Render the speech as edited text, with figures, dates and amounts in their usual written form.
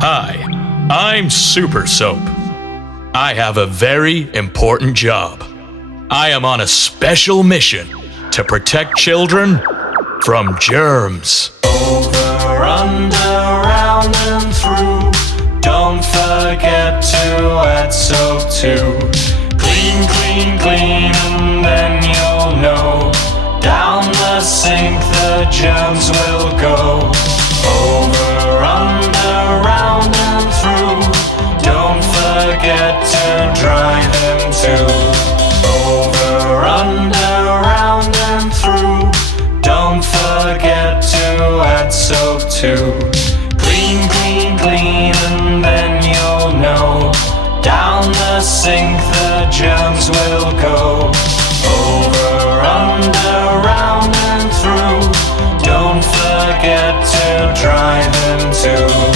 Hi, I'm Super Soap. I have a very important job. I am on a special mission to protect children from germs. Over, under, round and through. Don't forget to add soap too. Clean, clean, clean, and then you'll know. Down the sink the germs will go. Over, under, round and through. Don't forget to dry them too. Over, under, round and through. Don't forget to add soap too. Clean, clean, clean, and then you'll know. Down the sink the germs will go. Over, under, round and through. Don't forget to dry them too.